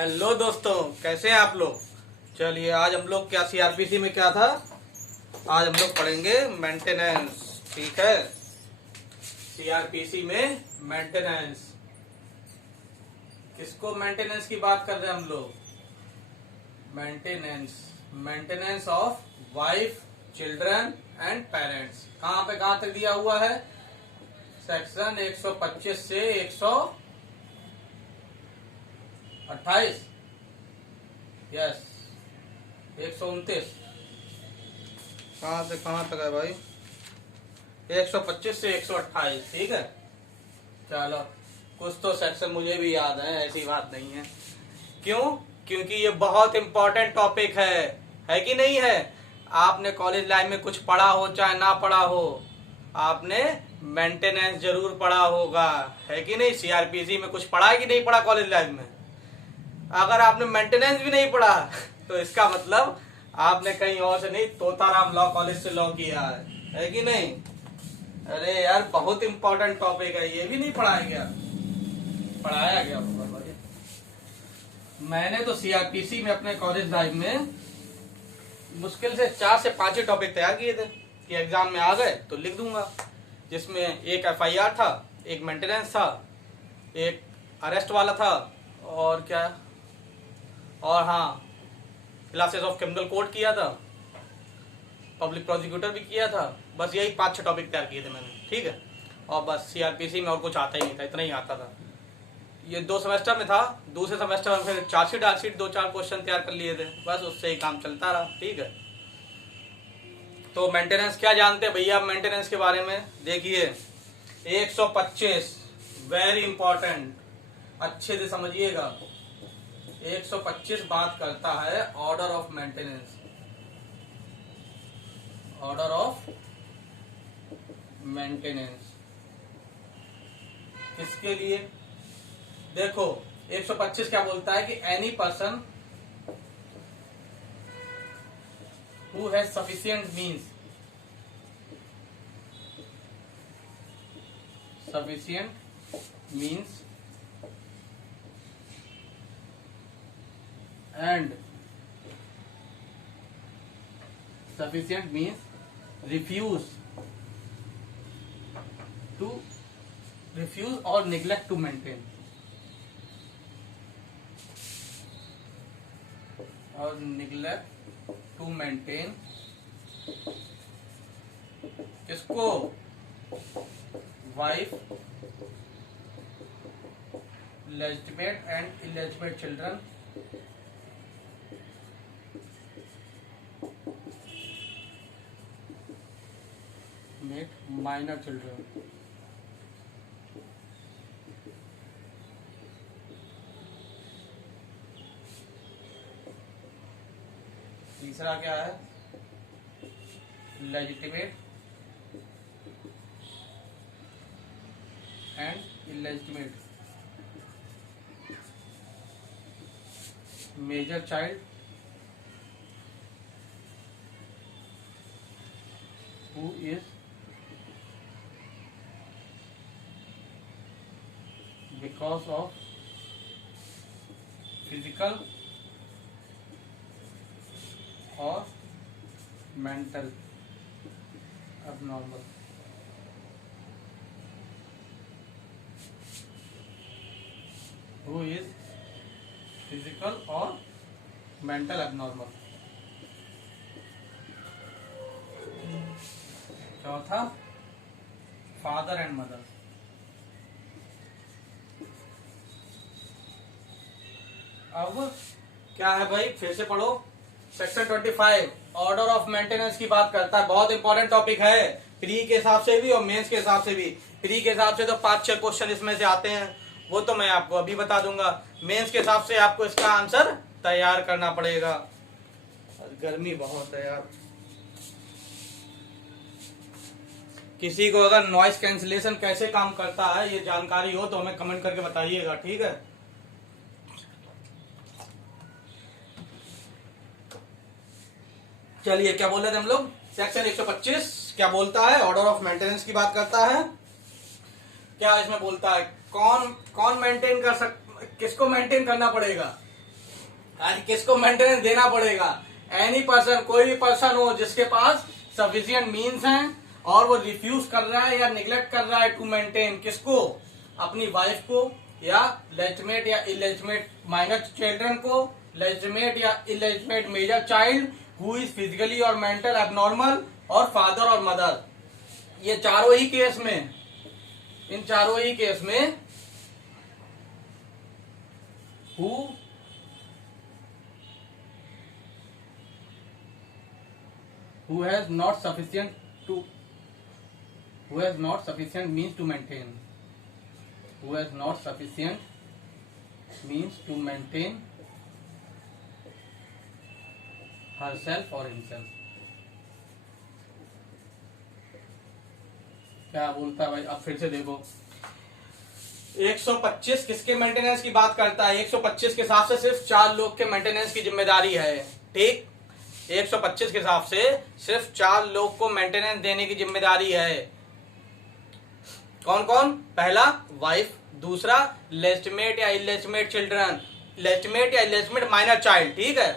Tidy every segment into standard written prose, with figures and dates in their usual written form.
Hello दोस्तों, कैसे हैं आप लोग। चलिए आज हम लोग क्या सीआरपीसी में क्या था, आज हम लोग पढ़ेंगे मेंटेनेंस। ठीक है, सीआरपीसी में मेंटेनेंस। किसको मेंटेनेंस की बात कर रहे हैं हम लोग। Maintenance, maintenance of wife, children and parents. कहाँ तक दिया हुआ है। सेक्शन 125 से 128, यस 129। कहाँ से कहाँ तक है भाई। 125 से 128, ठीक है। चलो, कुछ तो सेक्शन मुझे भी याद है, ऐसी बात नहीं है। क्यों? क्योंकि ये बहुत इंपॉर्टेंट टॉपिक है कि नहीं है। आपने कॉलेज लाइफ में कुछ पढ़ा हो चाहे ना पढ़ा हो, आपने मेंटेनेंस जरूर पढ़ा होगा, है कि नहीं। सीआरपीसी में कुछ पढ़ा है कि नहीं पढ़ा कॉलेज लाइफ में। अगर आपने मेंटेनेंस भी नहीं पढ़ा तो इसका मतलब आपने कहीं और से नहीं, तोताराम लॉ कॉलेज से लॉ किया है कि नहीं। अरे यार, बहुत इंपॉर्टेंट टॉपिक है, ये भी नहीं पढ़ाया गया। पढ़ाया गया होगा भाई। मैंने तो सीआरपीसी में अपने कॉलेज लाइफ में मुश्किल से 4 से 5 ही टॉपिक तैयार किए थे कि एग्जाम में आ गए तो लिख दूंगा। जिसमें एक एफआईआर था, एक मेंटेनेंस था, एक अरेस्ट वाला था, और क्या, और हाँ, क्लासेस ऑफ क्रिमिनल कोड किया था, पब्लिक प्रोसिक्यूटर भी किया था। बस यही 5-6 टॉपिक तैयार किए थे मैंने, ठीक है। और बस सीआरपीसी में और कुछ आता ही नहीं था, इतना ही आता था। ये 2 सेमेस्टर में था, दूसरे सेमेस्टर में फिर चार्जशीट 2-4 क्वेश्चन तैयार कर लिए थे, बस उससे ही काम चलता रहा, ठीक है। तो मेंटेनेंस क्या जानते हैं भैया मेंटेनेंस के बारे में। देखिए 125 वेरी इंपॉर्टेंट, अच्छे से समझिएगा। 125 बात करता है order of maintenance, order of maintenance. किसके लिए। देखो 125 क्या बोलता है कि any person who has sufficient means, and sufficient means refuse or neglect to maintain, किसको, wife, legitimate and illegitimate children, minor children। तीसरा क्या है, legitimate and illegitimate, major child who is because of physical or mental abnormal। who is physical or mental abnormal। चौथा father and mother. अब क्या है भाई, फिर से पढ़ो। सेक्शन 25 ऑर्डर ऑफ मेंटेनेंस की बात करता है, बहुत इंपॉर्टेंट टॉपिक है, प्री के हिसाब से भी और मेंस के हिसाब से भी। प्री के हिसाब से तो 5-6 क्वेश्चन इसमें से आते हैं, वो तो मैं आपको अभी बता दूंगा। मेंस के हिसाब से आपको इसका आंसर तैयार करना पड़ेगा। गर्मी बहुत है यार। किसी को अगर नॉइस कैंसिलेशन कैसे काम करता है ये जानकारी हो तो हमें कमेंट करके बताइएगा, ठीक है। चलिए क्या बोल रहे थे हम लोग। सेक्शन 125 क्या बोलता है, ऑर्डर ऑफ मेंटेनेंस की बात करता है। क्या इसमें बोलता है, कौन मेंटेन कर किसको मेंटेन करना पड़ेगा। अरे किसको मेंटेनेंस देना पड़ेगा? एनी पर्सन, कोई भी पर्सन हो जिसके पास सफिशिएंट मीन्स हैं और वो रिफ्यूज कर रहा है या निग्लेक्ट कर रहा है टू मेंटेन, किसको? अपनी वाइफ को, या लेजिटिमेट या इलेजिटिमेट माइनर चिल्ड्रन को, लेजिटिमेट या illegitimate major child who is physically और मेंटल एबनॉर्मल, और फादर और मदर। ये चारों ही केस में, इन चारों ही केस में who has not sufficient means to maintain, who has not sufficient means to maintain herself or himself। क्या बोलता है भाई? अब फिर से देखो, 125 किसके मेंटेनेंस की बात करता है? 125 के हिसाब से सिर्फ 4 लोग के मेंटेनेंस की जिम्मेदारी है, ठीक? 125 के हिसाब से सिर्फ 4 लोग को मेंटेनेंस देने की जिम्मेदारी है। कौन कौन? पहला वाइफ, दूसरा लेजिटिमेट या इलेजिटिमेट चिल्ड्रन, लेजिटिमेट या इलेजिटिमेट माइनर चाइल्ड, ठीक है?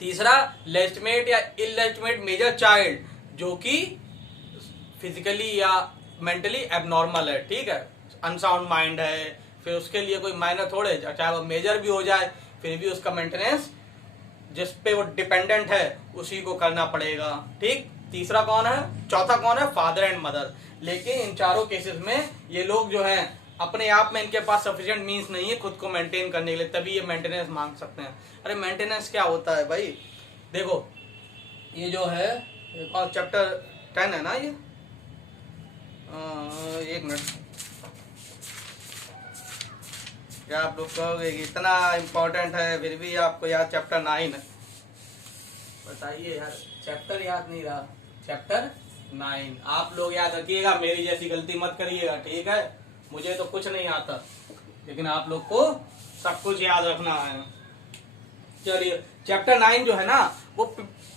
तीसरा लेजिटिमेट या इलेजिटिमेट मेजर चाइल्ड जो कि फिजिकली या मेंटली एबनॉर्मल है, ठीक है, अनसाउंड माइंड है, फिर उसके लिए कोई माइनर थोड़े, चाहे वो मेजर भी हो जाए फिर भी उसका मेंटेनेंस जिस पे वो डिपेंडेंट है उसी को करना पड़ेगा, ठीक? तीसरा कौन है? चौथा कौन है? Father and mother. लेकिन इन चारों केसेस में ये लोग जो हैं अपने आप में इनके पास सफिशिएंट मींस नहीं है खुद को मेंटेन करने के लिए, तभी ये मेंटेनेंस मांग सकते हैं। अरे मेंटेनेंस क्या होता है भाई? देखो ये जो है चैप्टर 10 है ना, ये एक मिनट, क्या आप लोग कहोगे कि इतना इम्पोर्टेंट है फिर भी आपको याद? चैप्टर 9 बताइए यार, चैप्टर याद नहीं रहा। चैप्टर 9 आप लोग याद रखिएगा, मेरी जैसी गलती मत करिएगा, ठीक है? मुझे तो कुछ नहीं आता, लेकिन आप लोग को सब कुछ याद रखना है। चलिए, चैप्टर 9 जो है ना वो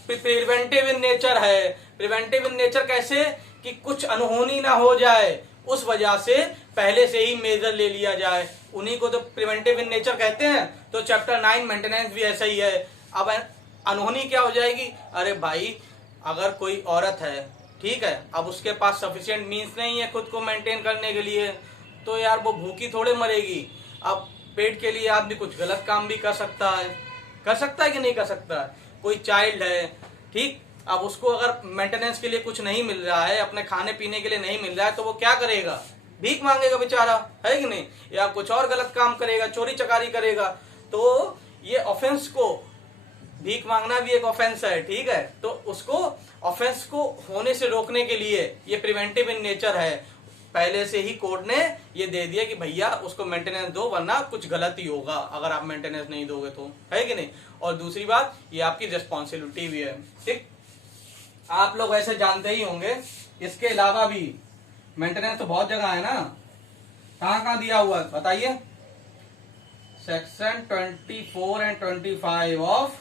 प्रिवेंटिव इन नेचर है। प्रिवेंटिव इन नेचर कैसे? कि कुछ अनहोनी ना हो जाए, उस वजह से पहले से ही मेजर ले लिया जाए, उन्हीं को तो प्रिवेंटिव इन नेचर कहते हैं। तो चैप्टर 9 मेंटेनेंस भी ऐसा ही है। अब अनहोनी क्या हो जाएगी? अरे भाई अगर कोई औरत है, ठीक है, अब उसके पास सफिशिएंट मीन्स नहीं है खुद को मेंटेन करने के लिए, तो यार वो भूखी थोड़े मरेगी। अब पेट के लिए आदमी कुछ गलत काम भी कर सकता है कि नहीं कर सकता? कोई चाइल्ड है, ठीक, अब उसको अगर मेंटेनेंस के लिए कुछ नहीं मिल रहा है, अपने खाने पीने के लिए नहीं मिल रहा है, तो वो क्या करेगा? भीख मांगेगा बेचारा, है कि नहीं? या कुछ और गलत काम करेगा, चोरी चकारी करेगा। तो ये ऑफेंस को, भीख मांगना भी एक ऑफेंस है, ठीक है? तो उसको ऑफेंस को होने से रोकने के लिए ये प्रिवेंटिव इन नेचर है। पहले से ही कोर्ट ने ये दे दिया कि भैया उसको मेंटेनेंस दो, वरना कुछ गलत ही होगा अगर आप मेंटेनेंस नहीं दोगे तो, है कि नहीं? और दूसरी बात, ये आपकी रिस्पॉन्सिबिलिटी भी है, ठीक? आप लोग ऐसे जानते ही होंगे, इसके अलावा भी मेंटेनेंस तो बहुत जगह है ना। कहाँ कहाँ दिया हुआ है बताइए? Section 24 and 25 of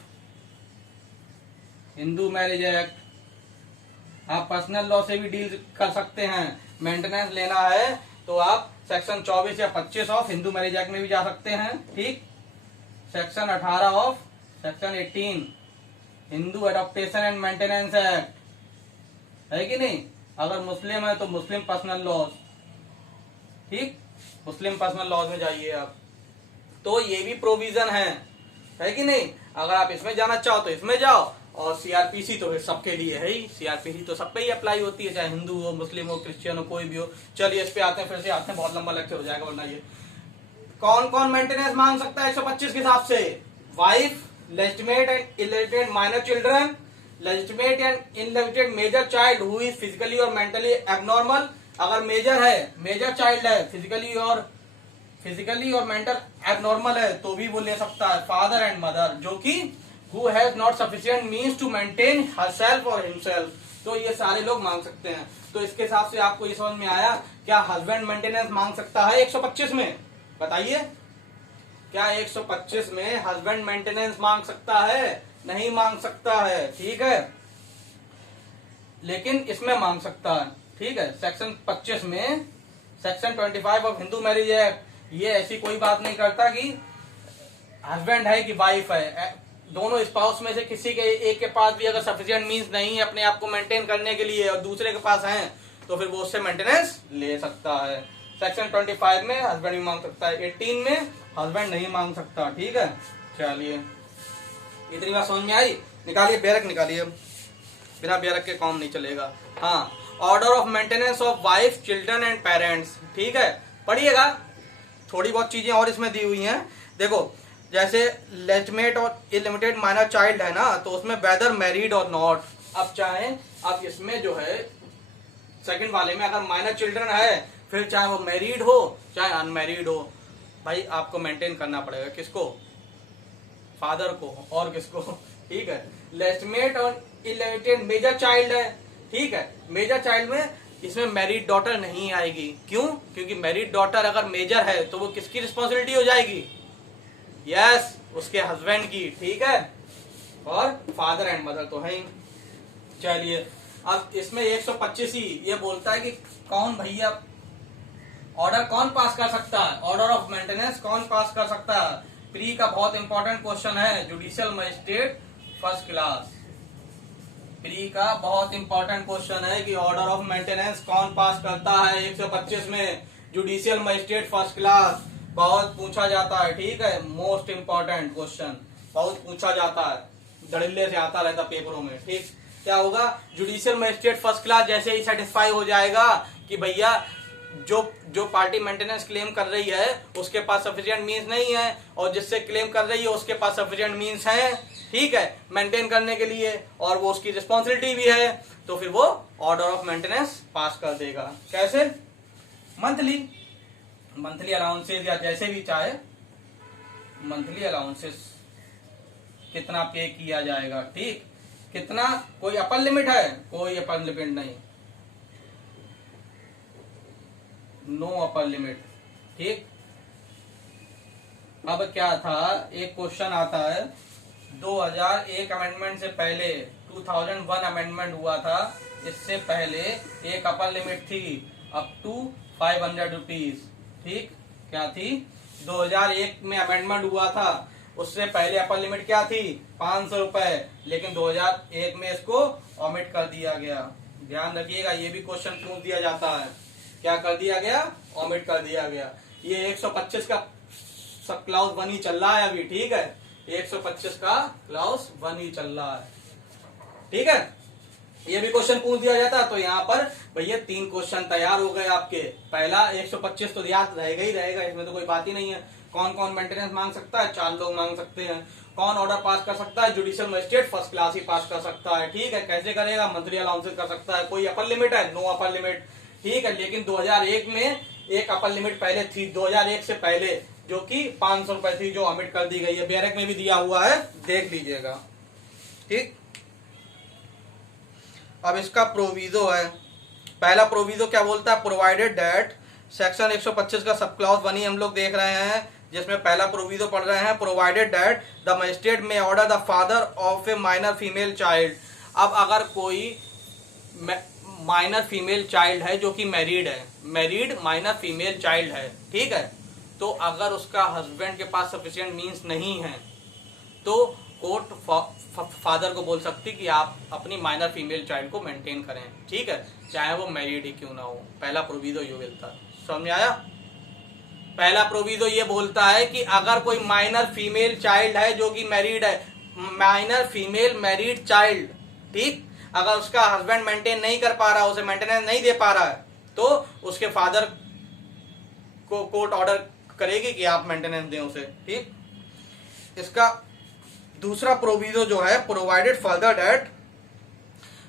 Hindu marriage act. आप पर्सनल लॉ से भी डील कर सकते हैं। मेंटेनेंस लेना है तो आप सेक्शन 24 या 25 ऑफ हिंदू मैरिज एक्ट में भी जा सकते हैं, ठीक? Section 18 of, section 18 Hindu adaptation and maintenance act, है कि नहीं? अगर मुस्लिम है तो मुस्लिम पर्सनल लॉज, ठीक, मुस्लिम पर्सनल लॉज में जाइए आप। तो ये भी प्रोविजन है कि नहीं? अगर आप इसमें जाना चाहो तो इसमें जाओ, और सीआरपीसी तो सबके लिए है ही। सीआरपीसी तो सब पे ही अप्लाई होती है, चाहे हिंदू हो, मुस्लिम हो, क्रिश्चियन हो, कोई भी हो। चलिए इस पे आते हैं, फिर से आते हैं, बहुत लंबा लेक्चर हो जाएगा वरना। ये कौन कौन मेंटेनेंस मांग सकता है 125 के हिसाब से? Wife, legitimate and illegitimate minor children, legitimate and illegitimate major child who is physically और मेंटली एबनॉर्मल। अगर मेजर है, मेजर चाइल्ड है, फिजिकली और मेंटल एबनॉर्मल है, तो भी वो ले सकता है। फादर एंड मदर जो कि who has not sufficient means to maintain herself or himself, तो ये सारे लोग मांग सकते हैं। तो इसके हिसाब से आपको ये समझ में आया, क्या हस्बैंड मेंटेनेंस मांग सकता है 125 में? बताइए, क्या 125 में हस्बैंड मेंटेनेंस मांग सकता है? नहीं मांग सकता है, ठीक है, लेकिन इसमें मांग सकता है, ठीक है? सेक्शन 25 में, section 25 of Hindu marriage act, ये ऐसी कोई बात नहीं करता कि हस्बैंड है कि वाइफ है, दोनों स्पाउस में से किसी के एक के पास भी अगर सफिशिएंट मींस नहीं है अपने आप को मेंटेन करने के लिए और दूसरे के पास है तो फिर वो उससे मेंटेनेंस ले सकता है। सेक्शन 25 में हस्बैंड भी मांग सकता है, 18 में हस्बैंड नहीं मांग सकता। ठीक है, चलिए इतनी बात समझ में आई। निकालिए बैरक, निकालिए, बिना बैरक के काम नहीं चलेगा। हाँ, order of maintenance of wife, children and parents. ठीक है, पढ़िएगा, थोड़ी बहुत चीजें और इसमें दी हुई हैं। देखो जैसे लेजिटिमेट और इलिमिटेड माइनर चाइल्ड है ना, तो उसमें वेदर मैरिड और नॉट। अब चाहे अब इसमें जो है सेकंड वाले में अगर माइनर चिल्ड्रन है, फिर चाहे वो मैरिड हो चाहे अनमैरिड हो, भाई आपको मेंटेन करना पड़ेगा। किसको? फादर को। और किसको? ठीक है, लेजिटिमेट और इलिमिटेड मेजर चाइल्ड है। ठीक है, मेजर चाइल्ड में इसमें मैरिड डॉटर नहीं आएगी। क्यों? क्योंकि मैरिड डॉटर अगर मेजर है तो वो किसकी रिस्पॉन्सिबिलिटी हो जाएगी? यस, उसके हस्बैंड की। ठीक है, और फादर एंड मदर तो है ही। चलिए अब इसमें 125 ही ये बोलता है कि कौन भैया ऑर्डर कौन पास कर सकता है, ऑर्डर ऑफ मेंटेनेंस कौन पास कर सकता है। प्री का बहुत इंपॉर्टेंट क्वेश्चन है, judicial magistrate first class. Pre का बहुत इंपॉर्टेंट क्वेश्चन है कि ऑर्डर ऑफ मेंटेनेंस कौन पास करता है। 125 में जुडिशियल मजिस्ट्रेट फर्स्ट क्लास बहुत पूछा जाता है। ठीक है, मोस्ट इंपॉर्टेंट क्वेश्चन, बहुत पूछा जाता है, धड़ल्ले से आता रहता पेपरों में। ठीक, क्या होगा? जुडिशियल मजिस्ट्रेट फर्स्ट क्लास जैसे ही सेटिस्फाई हो जाएगा कि भैया जो पार्टी मेंटेनेंस क्लेम कर रही है उसके पास सफिशिएंट मींस नहीं है और जिससे क्लेम कर रही है उसके पास सफिशिएंट मींस है, ठीक है, मेंटेन करने के लिए, और वो उसकी रिस्पॉन्सिबिलिटी भी है, तो फिर वो ऑर्डर ऑफ मेंटेनेंस पास कर देगा। कैसे? मंथली अलाउंसेस या जैसे भी चाहे मंथली अलाउंसेस कितना पे किया जाएगा। ठीक, कितना? कोई अपर लिमिट है? कोई अपर लिमिट नहीं, नो अपर लिमिट। ठीक, अब क्या था, एक क्वेश्चन आता है 2001 अमेंडमेंट से पहले 2001 अमेंडमेंट हुआ था, इससे पहले एक अपर लिमिट थी अप टू 500 रुपीज। ठीक, क्या थी? 2001 में अमेंडमेंट हुआ था, उससे पहले अपर लिमिट क्या थी? 500 रुपए, लेकिन 2001 में इसको ऑमिट कर दिया गया। ध्यान रखिएगा, ये भी क्वेश्चन पूछ दिया जाता है। क्या कर दिया गया? ऑमिट कर दिया गया। ये 125 का सब क्लाउज 1 ही चल रहा है अभी। ठीक है, 125 का क्लाउज 1 ही चल रहा है। ठीक है, ये भी क्वेश्चन पूछ दिया जाता है। तो यहाँ पर भैया 3 क्वेश्चन तैयार हो गए आपके। पहला 125 तो याद रहेगा ही रहेगा, इसमें तो कोई बात ही नहीं है। कौन कौन मेंटेनेंस मांग सकता है? 4 लोग मांग सकते हैं। कौन ऑर्डर पास कर सकता है? जुडिशियल मजिस्ट्रेट फर्स्ट क्लास ही पास कर सकता है। ठीक है, कैसे करेगा? मंथली अलाउंसेस कर सकता है। कोई अपर लिमिट है? No upper limit. ठीक है, लेकिन 2001 में एक अपर लिमिट पहले थी, 2001 से पहले, जो कि 500 रुपए थी, जो ऑमिट कर दी गई है। बैरक में भी दिया हुआ है, देख लीजिएगा। ठीक, अब इसका प्रोविजो है। पहला प्रोविजो क्या बोलता है? प्रोवाइडेड दैट, सेक्शन 125 का सब क्लॉज 1 ही हम लोग देख रहे हैं, जिसमें पहला प्रोविजो पढ़ रहे हैं। प्रोवाइडेड दैट द मजिस्ट्रेट में order the father of A minor female child. अब अगर कोई माइनर फीमेल चाइल्ड है जो कि मैरिड है, मैरिड माइनर फीमेल चाइल्ड है, ठीक है, तो अगर उसका हस्बैंड के पास सफिशिएंट मींस नहीं है तो कोर्ट फादर को बोल सकती कि आप अपनी माइनर फीमेल चाइल्ड को मेंटेन करें। ठीक है, चाहे वो मैरिड ही क्यों ना हो। पहला प्रोविजो ये बोलता है, समझ में आया? पहला प्रोविजो ये बोलता है कि अगर कोई माइनर फीमेल चाइल्ड है जो कि मैरिड है, माइनर फीमेल मैरिड चाइल्ड, ठीक, अगर उसका हस्बैंड मेंटेन नहीं कर पा रहा, उसे मेंटेनेंस नहीं दे पा रहा है, तो उसके फादर को कोर्ट ऑर्डर करेगी कि आप मेंटेनेंस दें उसे। ठीक, इसका दूसरा प्रोविजो जो है, प्रोवाइडेड फर्दर दैट,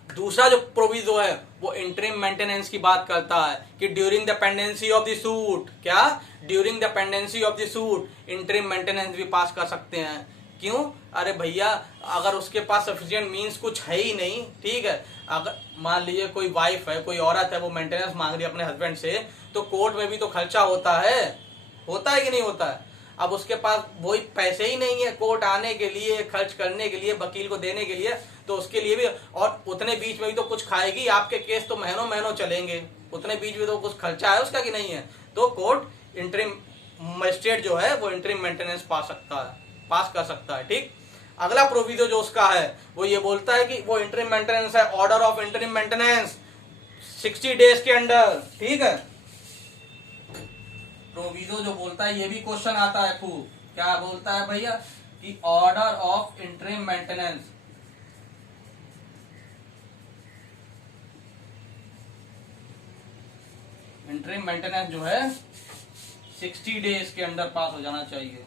दूसरा जो प्रोविजो है वो इंटरिम मेंटेनेंस की बात करता है कि during the pendency of the suit, क्या? During the pendency of the suit interim maintenance भी पास कर सकते हैं। क्यों? अरे भैया अगर उसके पास सफिशिएंट मींस कुछ है ही नहीं, ठीक है, अगर मान लीजिए कोई वाइफ है, कोई औरत है, वो मेंटेनेंस मांग रही है अपने हस्बैंड से, तो कोर्ट में भी तो खर्चा होता है कि नहीं होता है? अब उसके पास वही पैसे ही नहीं है कोर्ट आने के लिए, खर्च करने के लिए, वकील को देने के लिए, तो उसके लिए भी, और उतने बीच में भी तो कुछ खाएगी। आपके केस तो महीनों महीनों चलेंगे, उतने बीच में तो कुछ खर्चा है उसका कि नहीं है, तो कोर्ट इंटरिम मजिस्ट्रेट जो है वो इंटरिम मेंटेनेंस पा सकता है। पास कर सकता है। ठीक, अगला प्रोविजो जो उसका है वो ये बोलता है कि वो इंटरिम मेंटेनेंस है, order of interim maintenance 60 days के अंडर। ठीक है, प्रोविजो जो बोलता है, ये भी क्वेश्चन आता है खूब, क्या बोलता है भैया कि order of interim maintenance interim maintenance जो है 60 डेज के अंदर पास हो जाना चाहिए।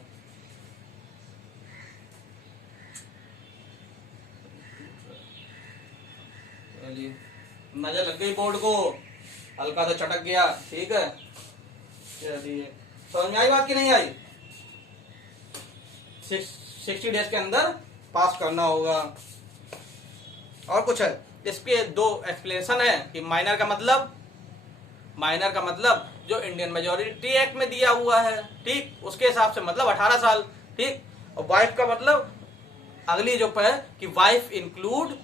चलिए, नजर लग गई बोर्ड को, हल्का सा चटक गया। ठीक है, चलिए समझ में आई बात की नहीं आई? 60 डेज के अंदर पास करना होगा। और कुछ है इसके दो एक्सप्लेनेशन है कि माइनर का मतलब, माइनर का मतलब जो इंडियन मेजोरिटी एक्ट में दिया हुआ है, ठीक, उसके हिसाब से मतलब 18 साल। ठीक, और वाइफ का मतलब अगली जो है कि wife include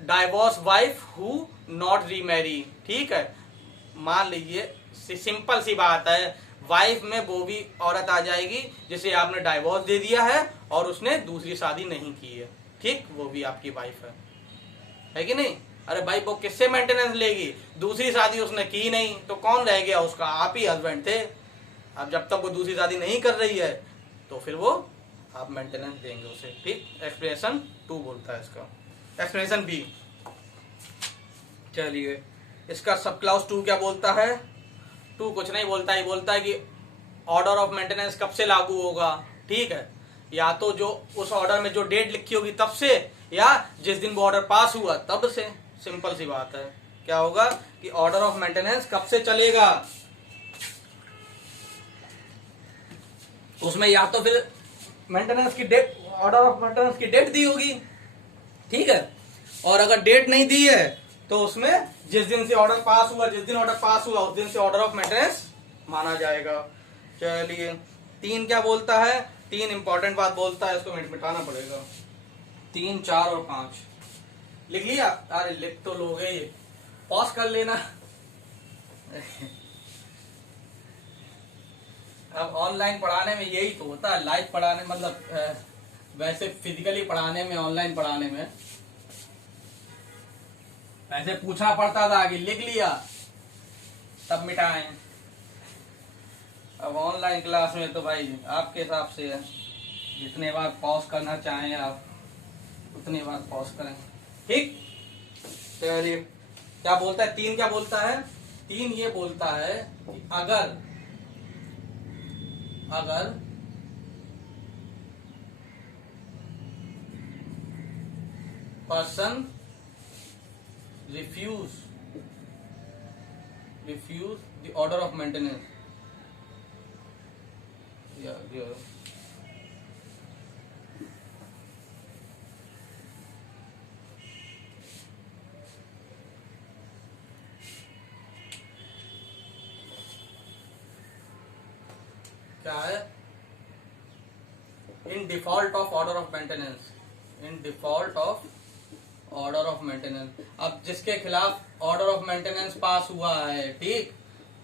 divorce wife who not remarry. ठीक है, मान लीजिए सिंपल सी बात है, वाइफ में वो भी औरत आ जाएगी जिसे आपने डाइवोर्स दे दिया है और उसने दूसरी शादी नहीं की है। ठीक, वो भी आपकी वाइफ है कि नहीं? अरे भाई वो किससे मेंटेनेंस लेगी? दूसरी शादी उसने की नहीं तो कौन रह गया उसका? आप ही हस्बैंड थे। अब जब तक वो दूसरी शादी नहीं कर रही है तो फिर वो आप मेंटेनेंस देंगे उसे। ठीक, एक्सप्लेनेशन 2 बोलता है इसका। एक्सप्लेनेशन बी, चलिए इसका सब क्लाउज 2 क्या बोलता है? 2 कुछ नहीं बोलता, ही बोलता है कि ऑर्डर ऑफ मेंटेनेंस कब से लागू होगा। ठीक है, या तो जो उस ऑर्डर में जो डेट लिखी होगी तब से, या जिस दिन वो ऑर्डर पास हुआ तब से। सिंपल सी बात है, क्या होगा कि ऑर्डर ऑफ मेंटेनेंस कब से चलेगा, उसमें या तो फिर मेंटेनेंस की डेट, ऑर्डर ऑफ मेंटेनेंस की डेट दी होगी। ठीक है, और अगर डेट नहीं दी है तो उसमें जिस दिन से ऑर्डर पास हुआ, जिस दिन ऑर्डर पास हुआ उस दिन से ऑर्डर ऑफ मेंटेनेंस माना जाएगा। चलिए 3 क्या बोलता है? 3 इंपॉर्टेंट बात बोलता है, इसको मिटाना पड़ेगा। 3, 4 और 5 लिख लिया? अरे लिख तो लोगे, पॉज कर लेना। अब ऑनलाइन पढ़ाने में यही तो होता है, लाइव पढ़ाने मतलब वैसे फिजिकली पढ़ाने में, ऑनलाइन पढ़ाने में वैसे पूछना पड़ता था कि लिख लिया तब मिटाएं। अब ऑनलाइन क्लास में तो भाई आपके हिसाब से है, जितने बार पॉज करना चाहें आप उतने बार पॉज करें। ठीक, चलिए क्या बोलता है 3? क्या बोलता है 3? ये बोलता है कि अगर person refuse the order of maintenance, yeah. क्या है? In default of order of maintenance, in default of order of maintenance. अब जिसके खिलाफ ऑर्डर ऑफ मेंटेनेंस पास हुआ है, ठीक,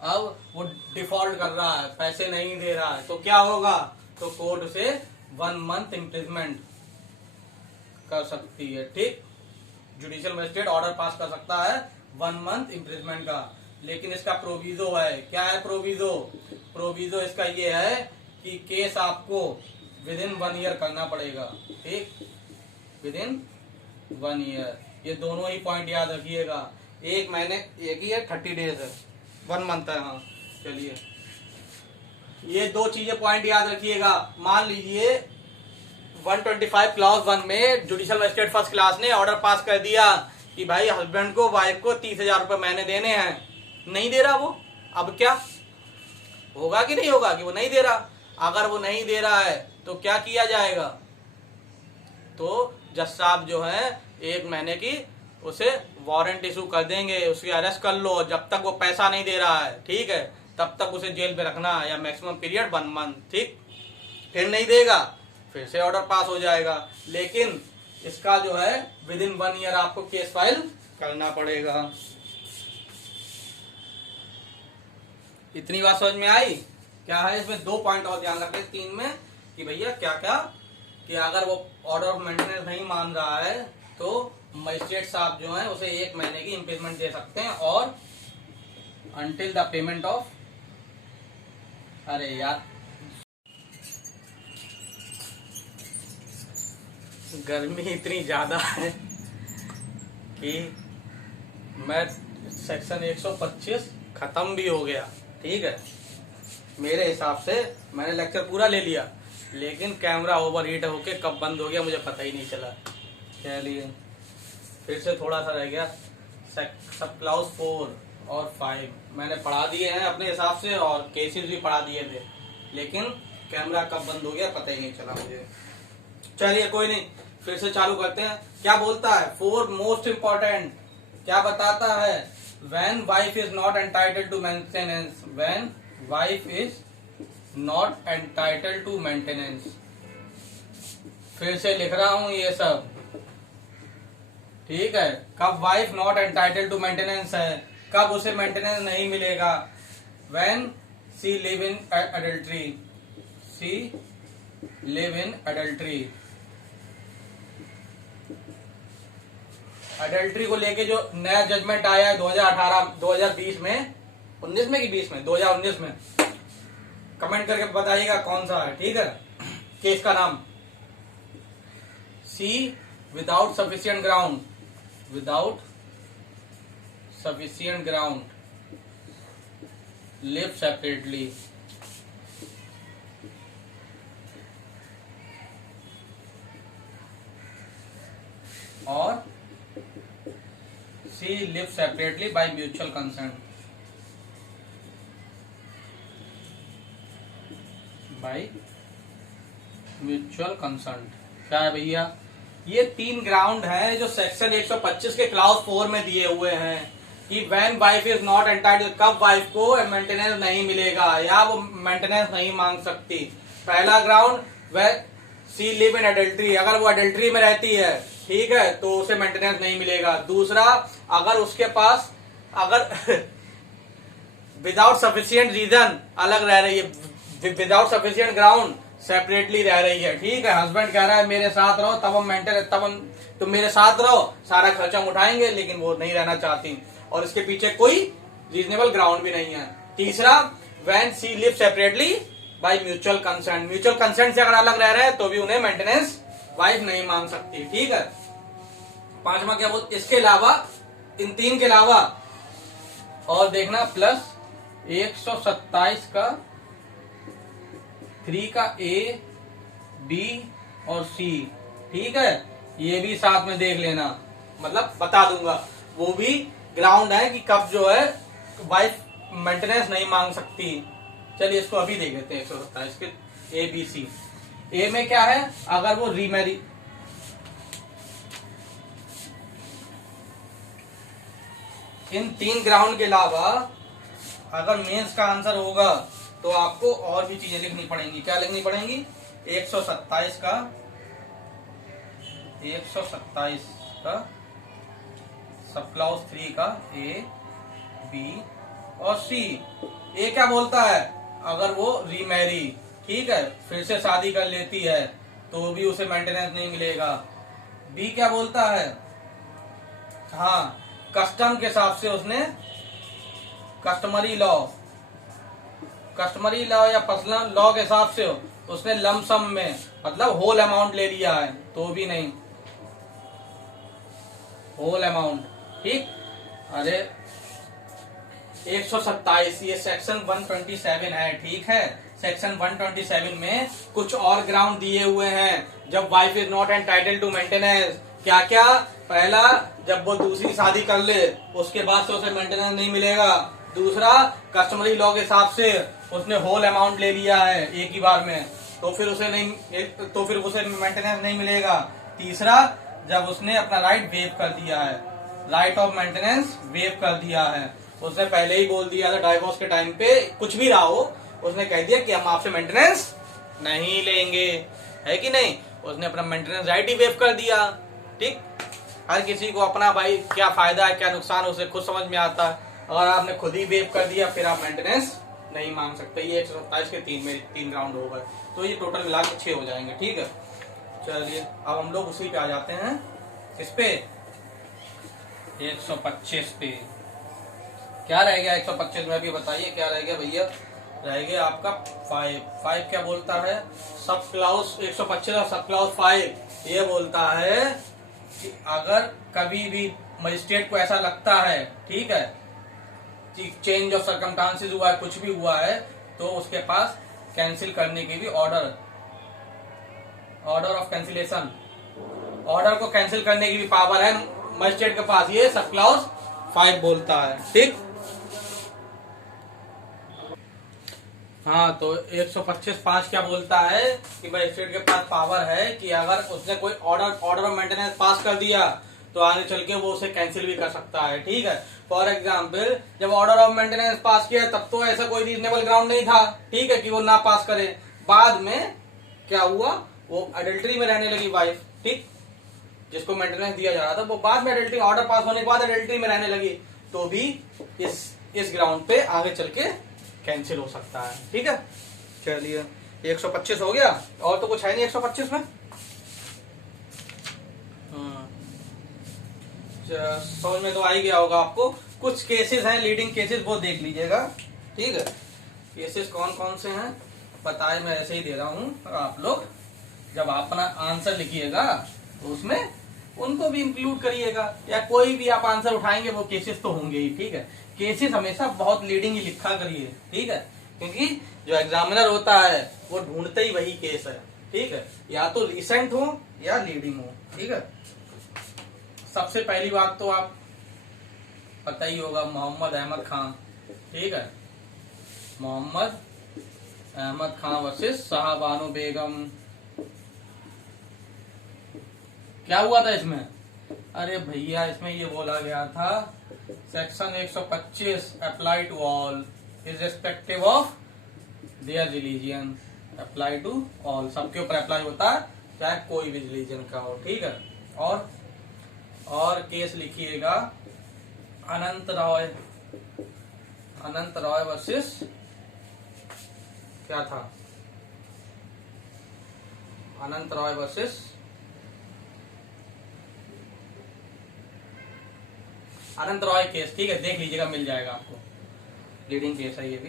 अब वो डिफॉल्ट कर रहा है, पैसे नहीं दे रहा है, तो क्या होगा? तो कोर्ट उसे 1 मंथ इम्प्रिजमेंट कर सकती है। ठीक, जुडिशियल मजिस्ट्रेट ऑर्डर पास कर सकता है 1 मंथ इम्प्रिजमेंट का। लेकिन इसका प्रोविजो है, क्या है प्रोविजो? प्रोविजो इसका ये है कि केस आपको विद इन 1 ईयर करना पड़ेगा। ठीक, विद इन 1 ईयर। ये दोनों ही पॉइंट याद रखिएगा। एक महीने, एक ही है, 30 डेज है, 1 मंथ है। हाँ चलिए, ये 2 चीजें पॉइंट याद रखिएगा। मान लीजिए 125 क्लॉज 1 में जुडिशियल मजिस्ट्रेट फर्स्ट क्लास ने ऑर्डर पास कर दिया कि भाई हस्बैंड को वाइफ को 30,000 रुपए महीने देने हैं, नहीं दे रहा वो। अब क्या होगा कि नहीं होगा कि वो नहीं दे रहा? अगर वो नहीं दे रहा है तो क्या किया जाएगा? तो जज साहब जो है 1 महीने की उसे वारंट इशू कर देंगे, उसकी अरेस्ट कर लो जब तक वो पैसा नहीं दे रहा है। ठीक है, तब तक उसे जेल पे रखना, या मैक्सिमम पीरियड 1 मंथ। ठीक, फिर नहीं देगा फिर से ऑर्डर पास हो जाएगा। लेकिन इसका जो है विद इन 1 ईयर आपको केस फाइल करना पड़ेगा। इतनी बात समझ में आई? क्या है इसमें 2 पॉइंट और ध्यान रखें 3 में, कि भैया क्या क्या, कि अगर वो ऑर्डर ऑफ मेंटेनेंस नहीं मान रहा है तो मजिस्ट्रेट साहब जो है उसे 1 महीने की इम्प्लीमेंट दे सकते हैं, और अंटिल द पेमेंट ऑफ, अरे यार गर्मी इतनी ज्यादा है कि मैं सेक्शन 125 खत्म भी हो गया, ठीक है, मेरे हिसाब से मैंने लेक्चर पूरा ले लिया, लेकिन कैमरा ओवर हीट होके कब बंद हो गया मुझे पता ही नहीं चला। चलिए फिर से थोड़ा सा रह गया। सब क्लाउज 4 और 5 मैंने पढ़ा दिए हैं अपने हिसाब से, और केसेस भी पढ़ा दिए थे, लेकिन कैमरा कब बंद हो गया पता ही नहीं चला मुझे। चलिए कोई नहीं, फिर से चालू करते हैं। क्या बोलता है 4 मोस्ट इम्पोर्टेंट, क्या बताता है, when wife is not entitled to maintenance, when wife is not entitled to maintenance. फिर से लिख रहा हूं ये सब, ठीक है। कब wife not entitled to maintenance है, कब उसे मेंटेनेंस नहीं मिलेगा, when she live in adultery, she live in adultery. Adultery को लेके जो नया जजमेंट आया है 2020 में, 19 में कि 20 में, 2019 में, कमेंट करके बताइएगा कौन सा है, ठीक है। केस का नाम C without sufficient ground, without sufficient ground live separately, और C live separately by mutual consent, by mutual consent. क्या है भैया, ये 3 ग्राउंड है जो सेक्शन 125 के क्लाउज 4 में दिए हुए हैं कि when wife is not entitled, कब वाइफ को मेंटेनेंस नहीं मिलेगा या वो मेंटेनेंस नहीं मांग सकती। पहला ग्राउंड, वह सी लिव इन एडल्ट्री, अगर वो एडल्ट्री में रहती है, ठीक है, तो उसे मेंटेनेंस नहीं मिलेगा। दूसरा, अगर उसके पास अगर विदाउट सफिशिएंट रीजन अलग रह रही है, विदाउट सफिशिएंट ग्राउंड सेपरेटली रह रही है, ठीक है, हस्बैंड कह रहा है मेरे साथ रहो, तब हम तुम मेरे साथ रहो, सारा खर्चा हम उठाएंगे, लेकिन वो नहीं रहना चाहती और इसके पीछे कोई रीजनेबल ग्राउंड भी नहीं है। तीसरा, when she live separately by mutual consent, mutual consent से अगर अलग रह रहे हैं तो भी उन्हें मेंटेनेंस वाइफ नहीं मांग सकती, ठीक है। पांचवा क्या बोल, इसके अलावा, इन 3 के अलावा और देखना, प्लस 127 का 3 का ए, बी और सी, ठीक है, ये भी साथ में देख लेना, मतलब बता दूंगा, वो भी ग्राउंड है कि कब जो है वाइफ मेंटेनेंस नहीं मांग सकती। चलिए इसको अभी देख लेते हैं 127 के ए, बी, सी। ए में क्या है, अगर वो रीमैरी, इन 3 ग्राउंड के अलावा अगर मेंस का आंसर होगा तो आपको और भी चीजें लिखनी पड़ेंगी। क्या लिखनी पड़ेंगी, 127 का सब क्लाउज 3 का ए, बी और सी। ए क्या बोलता है, अगर वो रीमैरी, ठीक है, फिर से शादी कर लेती है तो भी उसे मेंटेनेंस नहीं मिलेगा। बी क्या बोलता है, हाँ, कस्टम के हिसाब से उसने कस्टमरी लॉ या पर्सनल लॉ के हिसाब से उसने लमसम में, मतलब होल अमाउंट ले लिया है तो भी नहीं, होल अमाउंट, ठीक। अरे 127 ये सेक्शन 127 है, ठीक है। सेक्शन 127 में कुछ और ग्राउंड दिए हुए हैं जब wife is not entitled to maintenance. क्या क्या, पहला, जब वो दूसरी शादी कर ले उसके बाद से उसे मेंटेनेंस नहीं मिलेगा। दूसरा, कस्टमरी लॉ के हिसाब से उसने होल अमाउंट ले लिया है एक ही बार में, तो फिर उसे मेंटेनेंस नहीं मिलेगा। तीसरा, जब उसने अपना राइट वेव कर दिया है, राइट ऑफ मेंटेनेंस वेव कर दिया है, उसने पहले ही बोल दिया था डाइवोर्स के टाइम पे, कुछ भी रहा हो, उसने कह दिया कि हम आपसे मेंटेनेंस नहीं लेंगे, है कि नहीं, उसने अपना मेंटेनेंस राइट ही वेव कर दिया, ठीक। हर किसी को अपना भाई क्या फायदा है क्या नुकसान उसे खुद समझ में आता है। अगर आपने खुद ही वेव कर दिया फिर आप मेंटेनेंस नहीं मांग सकते। ये 127 के 3 राउंड हो गए, तो ये टोटल मिला के 6 हो जाएंगे। ठीक है, चलिए अब हम लोग उसी पे आ जाते हैं, इस पे 125 पे। क्या रह गया 125 में, भी बताइए क्या रह गया भैया? रह गया आपका 5 क्या बोलता है सब क्लाउज 125 और सब क्लाउज 5 ये बोलता है कि अगर कभी भी मजिस्ट्रेट को ऐसा लगता है, ठीक है, कि चेंज ऑफ सर्कमस्टांसेस हुआ है, कुछ भी हुआ है, तो उसके पास कैंसिल करने की भी ऑर्डर ऑफ कैंसिलेशन, ऑर्डर को कैंसिल करने की भी पावर है मजिस्ट्रेट के पास, ये सब क्लाउज 5 बोलता है। ठीक, हाँ, तो 125(5) क्या बोलता है कि मजिस्ट्रेट के पास पावर है कि अगर उसने कोई ऑर्डर ऑफ मेंटेनेंस पास कर दिया तो आगे चल के वो उसे कैंसिल भी कर सकता है। ठीक है, फॉर एग्जाम्पल जब ऑर्डर ऑफ मेंटेनेंस पास किया तब तो ऐसा कोई रीजनेबल ग्राउंड नहीं था, ठीक है, कि वो ना पास करे। बाद में क्या हुआ, वो अडल्ट्री में रहने लगी वाइफ, ठीक, जिसको मेंटेनेंस दिया जा रहा था, वो बाद में अडल्ट्री, ऑर्डर पास होने के बाद अडल्ट्री में रहने लगी, तो भी इस ग्राउंड पे आगे चल के कैंसिल हो सकता है। ठीक है, चलिए 125 हो गया, और तो कुछ है नहीं 125 में। समझ में तो आ ही गया होगा आपको। कुछ केसेस हैं, लीडिंग केसेस, वो देख लीजिएगा। ठीक है, केसेस कौन कौन से हैं बताए, मैं ऐसे ही दे रहा हूं। आप लोग जब अपना आंसर लिखिएगा तो उसमें उनको भी इंक्लूड करिएगा, या कोई भी आप आंसर उठाएंगे वो केसेस तो होंगे ही। ठीक है, केसेस हमेशा बहुत लीडिंग ही लिखा करिए। ठीक है, क्योंकि जो एग्जामिनर होता है वो ढूंढते ही वही केस है। ठीक है, या तो रिसेंट हो या लीडिंग हो। ठीक है, सबसे पहली बात तो आप पता ही होगा, मोहम्मद अहमद खान। ठीक है, मोहम्मद अहमद खान वर्सेस शाहबानो बेगम। क्या हुआ था इसमें? अरे भैया, इसमें ये बोला गया था section 125 apply to all irrespective of their religion. Apply to all, सबके ऊपर अप्लाई होता है, चाहे कोई भी रिलीजन का हो। ठीक है, और केस लिखिएगा अनंत रॉय वर्सेस क्या था, अनंत रॉय वर्सेस अनंत रॉय केस। ठीक है, देख लीजिएगा, मिल जाएगा आपको। लीडिंग केस है ये भी,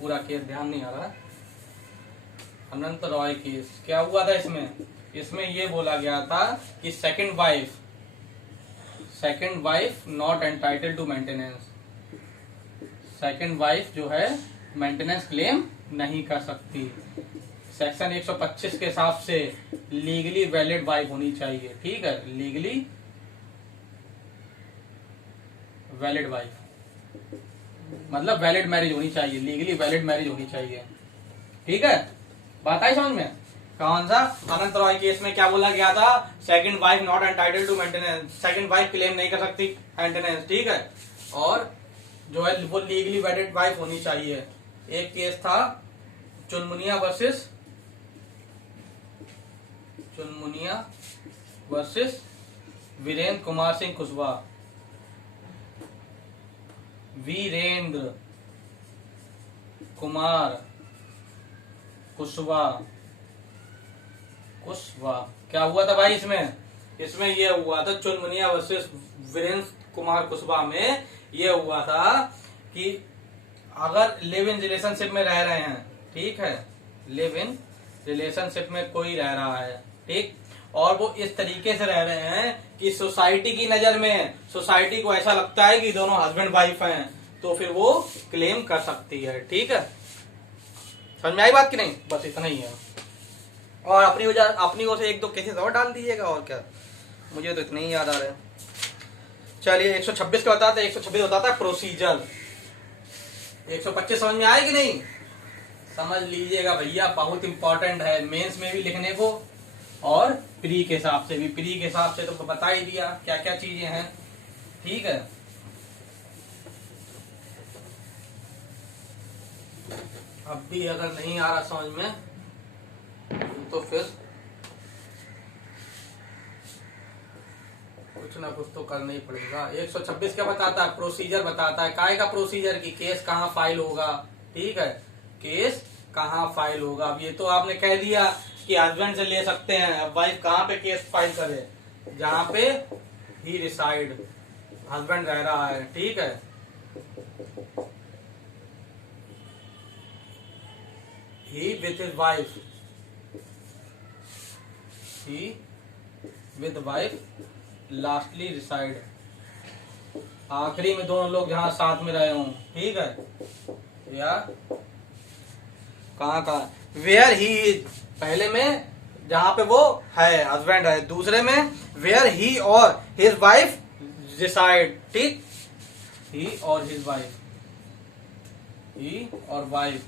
पूरा केस ध्यान नहीं आ रहा है। अनंत रॉय केस क्या हुआ था इसमें ये बोला गया था कि second wife not entitle to maintenance. Second wife जो है मेंटेनेंस क्लेम नहीं कर सकती। सेक्शन 125 के हिसाब से लीगली वैलिड वाइफ होनी चाहिए। ठीक है, लीगली वैलिड वाइफ मतलब वैलिड मैरिज होनी चाहिए, लीगली वैलिड मैरिज होनी चाहिए। ठीक है, बात आई समझ में? कौन सा अनंत रॉय केस में क्या बोला गया था? Second wife not entitle to maintenance, second wife claim नहीं कर सकती मेंटेनेंस। ठीक है, और जो है वो लीगली वैलिड वाइफ होनी चाहिए। एक केस था चुनमुनिया वर्सेस वीरेंद्र कुमार सिंह कुशवाहा। वीरेंद्र कुमार कुशवाहा क्या हुआ था भाई इसमें ये हुआ था चुनमुनिया वर्सेस वीरेंद्र कुमार कुशवाहा में ये हुआ था कि अगर लिव इन रिलेशनशिप में रह रहे हैं, ठीक है, लिव इन रिलेशनशिप में कोई रह रहा है, ठीक, और वो इस तरीके से रह रहे हैं कि सोसाइटी की नजर में सोसाइटी को ऐसा लगता है कि दोनों हस्बैंड वाइफ हैं, तो फिर वो क्लेम कर सकती है। ठीक है, समझ में आई बात कि नहीं? बस इतना ही है, और अपनी ओर से एक दो केसेस और डाल दीजिएगा, और क्या, मुझे तो इतने ही याद आ रहे हैं। चलिए 126 का बताते हैं। 126 बताता है प्रोसीजर। 125 समझ में आए कि नहीं? समझ लीजिएगा भैया, बहुत इंपॉर्टेंट है मेंस में भी लिखने को, और प्री के हिसाब से भी। प्री के हिसाब से तो बता ही दिया क्या क्या चीजें हैं। ठीक है, अब भी अगर नहीं आ रहा समझ में तो फिर कुछ ना कुछ तो करना ही पड़ेगा। 126 क्या बताता है? प्रोसीजर बताता है। काय का प्रोसीजर की केस कहाँ फाइल होगा, ठीक है, केस कहाँ फाइल होगा। अब ये तो आपने कह दिया कि हस्बैंड से ले सकते हैं, अब वाइफ कहाँ पे केस फाइल करे, जहां पे ही रिसाइड, हस्बैंड रह रहा है, ठीक है। He with his wife, he with wife lastly reside, आखिरी में दोनों लोग जहां साथ में रहे हों, ठीक है। या कहाँ वेयर ही इज, पहले में जहां पे वो है हस्बैंड है, दूसरे में वेयर ही और हिज वाइफ रिसाइड, ठीक। ही और हिज वाइफ, ही और वाइफ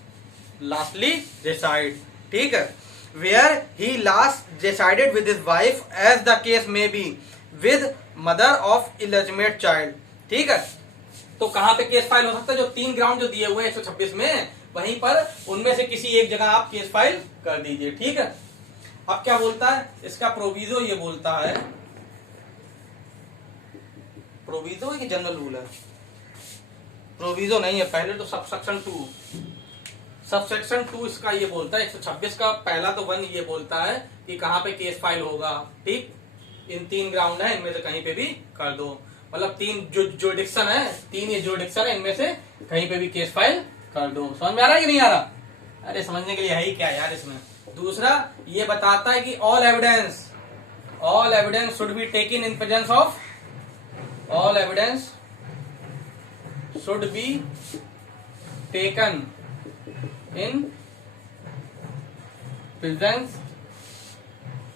लास्टली डिसाइड, ठीक है। Where he last decided with his wife as the case may be with mother of illegitimate child, ठीक है। तो कहां पे केस फाइल हो सकता है, जो 3 ग्राउंड जो दिए हुए हैं 126 में, वहीं पर उनमें से किसी एक जगह आप केस फाइल कर दीजिए, ठीक है। अब क्या बोलता है इसका प्रोविजो, ये बोलता है प्रोविजो कि जनरल रूल है, प्रोविजो नहीं है, पहले तो सबसेक्शन 2, सबसेक्शन 2 इसका ये बोलता है, 126 का पहला तो 1 ये बोलता है कि कहां पे केस फाइल होगा, ठीक। इन 3 ग्राउंड है, इनमें से कहीं पे भी कर दो, मतलब 3 जो जुरिडिक्शन है, 3 ये जुरिडिक्शन है, इनमें से कहीं पे भी केस फाइल कर दो। समझ में आ रहा है कि नहीं आ रहा? अरे समझने के लिए है ही क्या यार इसमें। दूसरा ये बताता है कि all evidence should be taken in presence of, all evidence should be taken in presence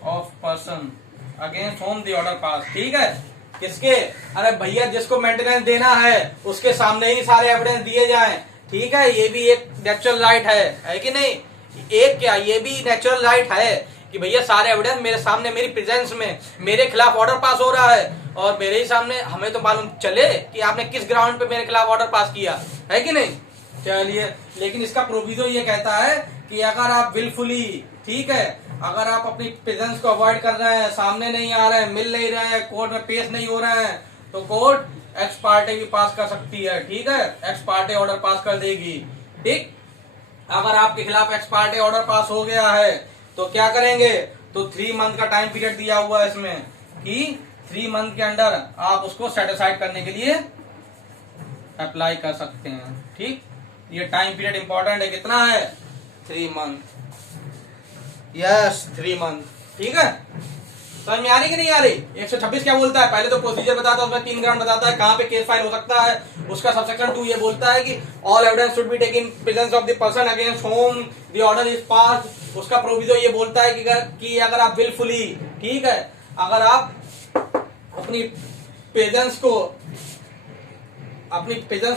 of person against whom the order pass, ठीक है। किसके? अरे भैया जिसको मेंटेनेंस देना है उसके सामने ही सारे एविडेंस दिए जाएं, ठीक है। ये भी एक नेचुरल राइट है कि नहीं? एक क्या, ये भी नेचुरल राइट है कि भैया सारे एविडेंस मेरे सामने, मेरी प्रेजेंस में मेरे खिलाफ ऑर्डर पास हो रहा है और मेरे ही सामने, हमें तो मालूम चले कि आपने किस ग्राउंड पे मेरे खिलाफ ऑर्डर पास किया है कि नहीं। चलिए, लेकिन इसका प्रोविजो ये कहता है कि अगर आप विलफुली, ठीक है, अगर आप अपनी प्रेजेंस को अवॉइड कर रहे हैं, सामने नहीं आ रहे हैं, मिल नहीं रहे हैं, कोर्ट में पेश नहीं हो रहे हैं, तो कोर्ट एक्स पार्टे भी पास कर सकती है, ठीक है। एक्स पार्टे ऑर्डर पास कर देगी, ठीक। अगर आपके खिलाफ एक्स पार्टे ऑर्डर पास हो गया है तो क्या करेंगे, तो 3 मंथ का टाइम पीरियड दिया हुआ है इसमें कि 3 मंथ के अंदर आप उसको सेटिस्फाइड करने के लिए अप्लाई कर सकते हैं, ठीक। ये टाइम पीरियड इंपॉर्टेंट है, कितना है? 3 मंथ, यस 3 मंथ, ठीक है। समझ में आ रही कि नहीं आ रही? 126 क्या बोलता है? पहले तो प्रोसीजर बताता है, उसमें 3 ग्राउंड बताता है कहां पे केस फाइल हो सकता है। उसका सबसेक्शन 2 ये बोलता है कि all evidence should be taken in presence of the person against whom the order is passed. उसका प्रोविजो ये बोलता है कि अगर आप विलफुली, ठीक है, अगर आप अपनी प्रेजेंस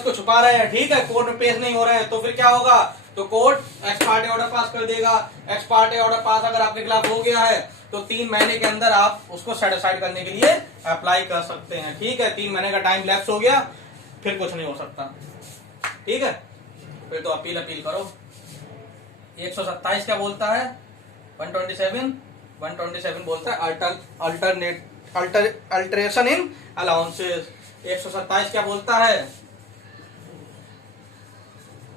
को छुपा रहे हैं, ठीक है, कोर्ट में पेश नहीं हो रहे हैं, तो फिर क्या होगा, तो court x Partey order pass कर देगा। एक्स पार्टे ऑर्डर पास अगर आपके खिलाफ हो गया है तो 3 महीने के अंदर आप उसको सेटिस्फाइड करने के लिए अप्लाई कर सकते हैं, ठीक है। 3 महीने का टाइम लैप्स हो गया, फिर कुछ नहीं हो सकता, ठीक है। फिर तो अपील करो। 127 क्या बोलता है? 127 बोलता है अल्टरेशन इन अलाउंसेस। 127 क्या बोलता है?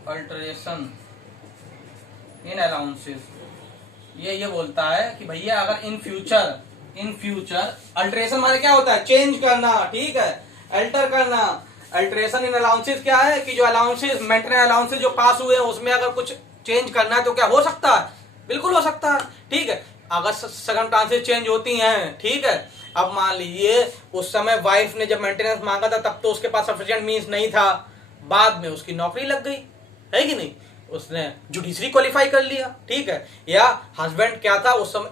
अल्टरेशन इन अलाउंसेस। ये बोलता है कि भैया अगर इन फ्यूचर अल्टरेशन माने क्या होता है? चेंज करना, ठीक है, अल्टर करना। अल्टरेशन इन अलाउंसेस क्या है कि जो अलाउंसेस, मेंटेनेंस अलाउंसेस जो पास हुए हैं उसमें अगर कुछ चेंज करना है तो क्या हो सकता है? बिल्कुल हो सकता है, ठीक है। अगर सर्कमस्टांसेस चेंज होती हैं, ठीक है। अब मान लीजिए उस समय वाइफ ने जब मेंटेनेंस मांगा था तब तो उसके पास सफिशिएंट मींस नहीं था, बाद में उसकी नौकरी लग गई, है कि नहीं, उसने जुडिशरी क्वालिफाई कर लिया, ठीक है। या हस्बैंड क्या था उस समय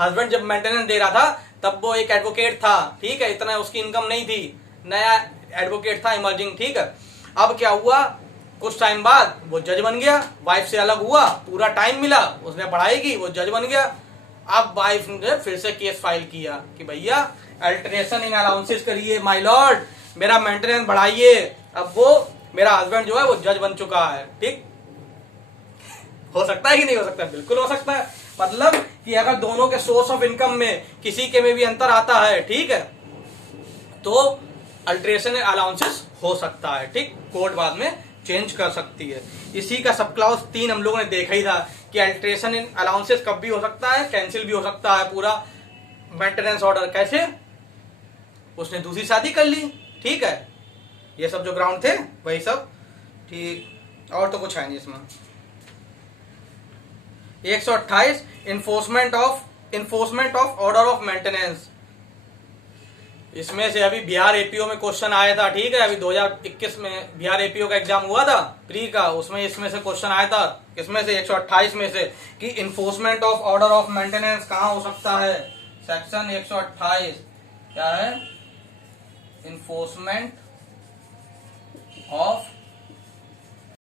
हस्बैंड जब मेंटेनेंस दे रहा था तब वो एक एडवोकेट था, ठीक है, इतना उसकी इनकम नहीं थी, नया एडवोकेट था इमर्जिंग, ठीक है। अब क्या हुआ, कुछ टाइम बाद वो जज बन गया, वाइफ से अलग हुआ, पूरा टाइम मिला, उसने पढ़ाई की, वो जज बन गया। अब वाइफ ने फिर से केस फाइल किया कि भैया अल्टरेशन इन अलाउंसेस करिए माय लॉर्ड, मेरा मेंटेनेंस बढ़ाइए। अब वो मेरा हस्बैंड जो है वो जज बन चुका है, ठीक। हो सकता है कि नहीं हो सकता? बिल्कुल हो सकता है। मतलब कि अगर दोनों के सोर्स ऑफ इनकम में किसी के में भी अंतर आता है, ठीक है, तो अल्टरेशन अलाउंसेस हो सकता है, ठीक। कोर्ट बाद में चेंज कर सकती है। इसी का सब क्लॉज 3 हम लोगों ने देखा ही था कि अल्ट्रेशन इन अलाउंसेस कब भी हो सकता है, कैंसिल भी हो सकता है पूरा मेंटेनेंस ऑर्डर। कैसे? उसने दूसरी शादी कर ली, ठीक है। ये सब जो ग्राउंड थे वही सब, ठीक। और तो कुछ है नहीं इसमें। 128 enforcement of order of maintenance. इसमें से अभी बिहार एपीओ में क्वेश्चन आया था, ठीक है। अभी 2021 में बिहार एपीओ का एग्जाम हुआ था प्री का, उसमें इसमें से क्वेश्चन आया था। इसमें से 128 में से कि enforcement of order of maintenance कहाँ हो सकता है। सेक्शन 128 क्या है? Enforcement of